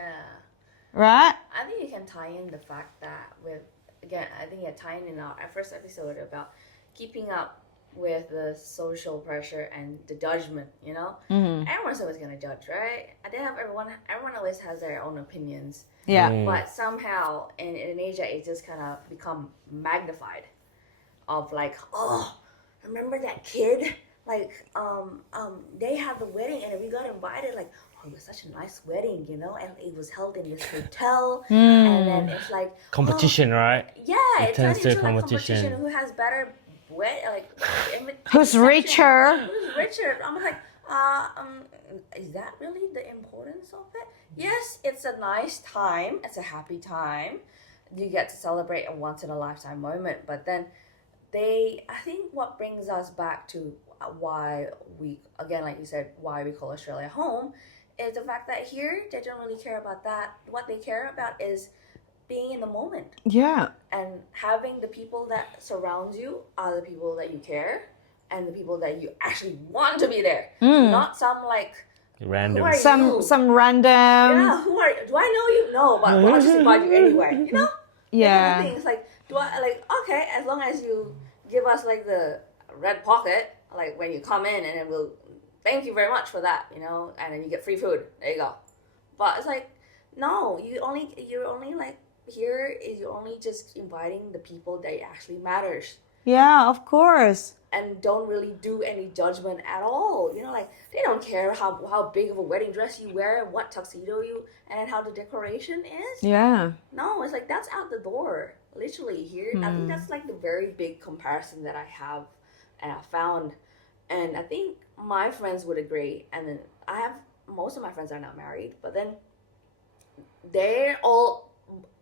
right? I think you can tie in the fact that I think you're tying in our first episode about keeping up with the social pressure and the judgment, Everyone's always gonna judge, right? At the end of everyone always has their own opinions. Yeah. But somehow in Asia it just kind of become magnified of like, oh, remember that kid they had the wedding and we got invited. Like, oh, it was such a nice wedding, you know, and it was held in this hotel. And then it's like Competition, right? yeah, It it turns turned to a into like competition. competition. Who has better Who's richer? Who's richer? I'm like, is that really the importance of it? Yes, it's a nice time. It's a happy time. You get to celebrate a once in a lifetime moment. But then I think what brings us back to why we, again, like you said, why we call Australia home is the fact that here they don't really care about that. What they care about is being in the moment Yeah. and having the people that surround you are the people that you care and the people that you actually want to be there. Not some like Random. who are you? Some random. Yeah, who are you? Do I know you? No, but I'll just invite you anyway. You know? Yeah. Things like do I like okay, as long as you give us like the red pocket, like when you come in and then we'll thank you very much for that, you know, and then you get free food. There you go. But it's like, no, you're only like here is you're only just inviting the people that actually matters Yeah, of course. and don't really do any judgment at all. You know, like they don't care how big of a wedding dress you wear, what tuxedo you, and how the decoration is. Yeah. No, it's like that's out the door. Literally here, I think that's like the very big comparison that I have and I found, and I think my friends would agree. And then I have most of my friends are not married, but then they're all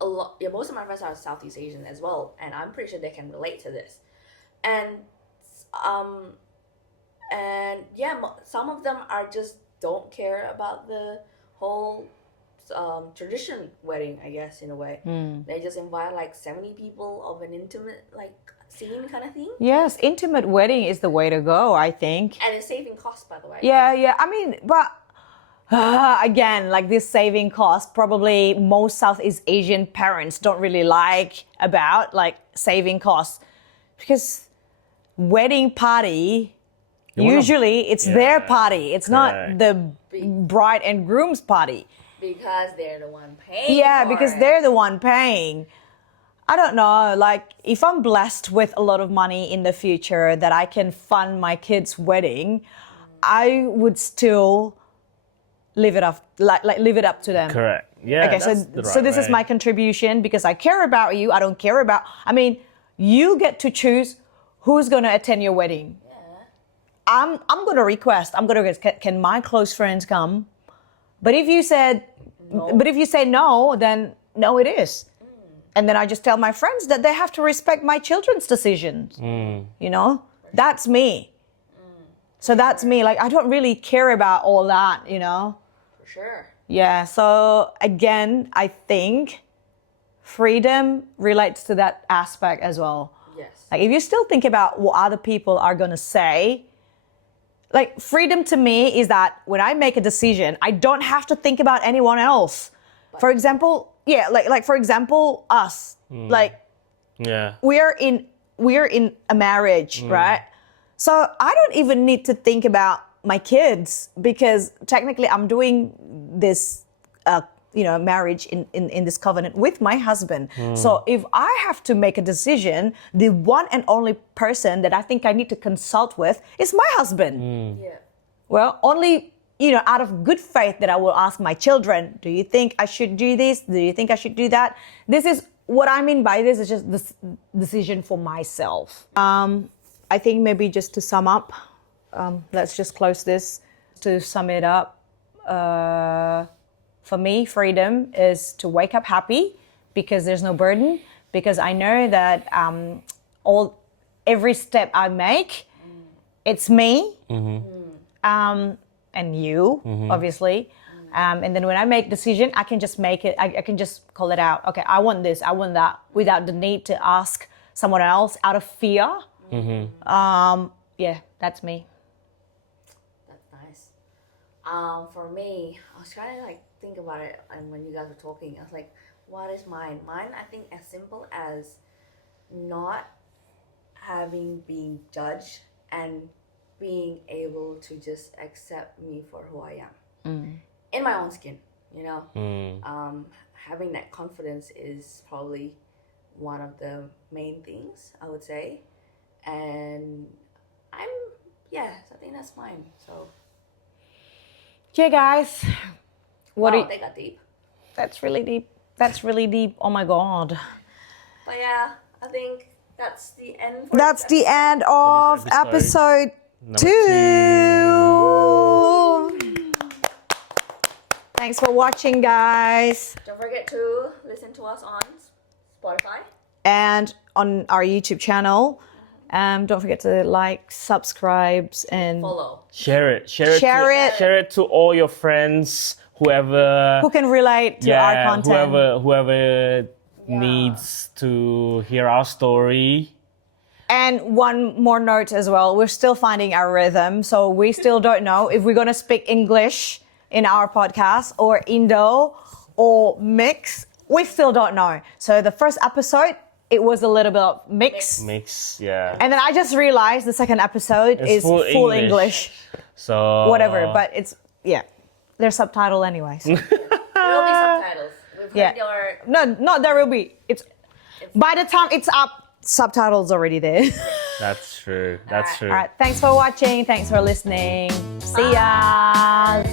a lot. Yeah, most of my friends are Southeast Asian as well, and I'm pretty sure they can relate to this. And yeah, some of them are just don't care about the whole tradition wedding, I guess, in a way. They just invite like 70 people of an intimate like scene kind of thing, Yes, intimate wedding is the way to go, I think. and it's saving cost, by the way. Yeah. I mean, but again, like this saving cost, probably most Southeast Asian parents don't really like about like saving costs because wedding party, wanna- usually it's their Yeah, party. It's correct. not the bride and groom's party. Because they're the one paying. Yeah, for because it. they're the one paying. I don't know, like if I'm blessed with a lot of money in the future that I can fund my kid's wedding, I would still leave it up leave it up to them. Correct. Yeah. Okay, that's the so right this is way. my contribution because I care about you. I don't care about. I mean, you get to choose who's going to attend your wedding. I'm going to request. I'm going to request. Can my close friends come? But if you said, but if you say no, then no, it is. And then I just tell my friends that they have to respect my children's decisions. You know, that's me. So that's me. Like I don't really care about all that. You know. For sure. Yeah, so again, I think freedom relates to that aspect as well. Yes. Like if you still think about what other people are going to say, like freedom to me is that when I make a decision, I don't have to think about anyone else. For example, yeah, like for example, us, like Yeah. we're in a marriage, right? So I don't even need to think about my kids because technically I'm doing this, marriage in this covenant with my husband. So if I have to make a decision, the one and only person that I think I need to consult with is my husband. Yeah. Well, only, out of good faith that I will ask my children, do you think I should do this? Do you think I should do that? This is what I mean by this is just this decision for myself. I think maybe just to sum up, let's just close this. To sum it up, for me, freedom is to wake up happy because there's no burden, because I know that every step I make, it's me. And you, obviously. And then when I make decision, I can just make it, I can just call it out. Okay, I want this, I want that, without the need to ask someone else out of fear. Yeah, that's me. That's nice. For me, I was trying to think about it, and when you guys were talking, I was like, what is mine? Mine, I think, as simple as not having been judged and being able to just accept me for who I am in my own skin. Having that confidence is probably one of the main things I would say, and yeah, so I think that's fine. So Yeah, guys. What do wow, you, they got deep. That's really deep. That's really deep. Oh my god. But yeah, I think that's the end. For That's this the end of For this episode. episode Number 2. Thanks for watching, guys. Don't forget to listen to us on Spotify. And on our YouTube channel. Don't forget to like, subscribe, and Follow. Share it. Share it. Share it to all your friends, whoever. who can relate to our yeah, content. whoever needs to hear our story. And one more note as well, we're still finding our rhythm. So we still don't know if we're going to speak English in our podcast or Indo or mix. We still don't know. So the first episode, it was a little bit of mix. Yeah. And then I just realized the second episode is full English. So Whatever, but it's, yeah, there's subtitle anyways. There will be subtitles. We've heard Yeah. your No, not there will be. It's by the time it's up, subtitles already there. That's true. That's true. All right, thanks for watching. Thanks for listening. See ya.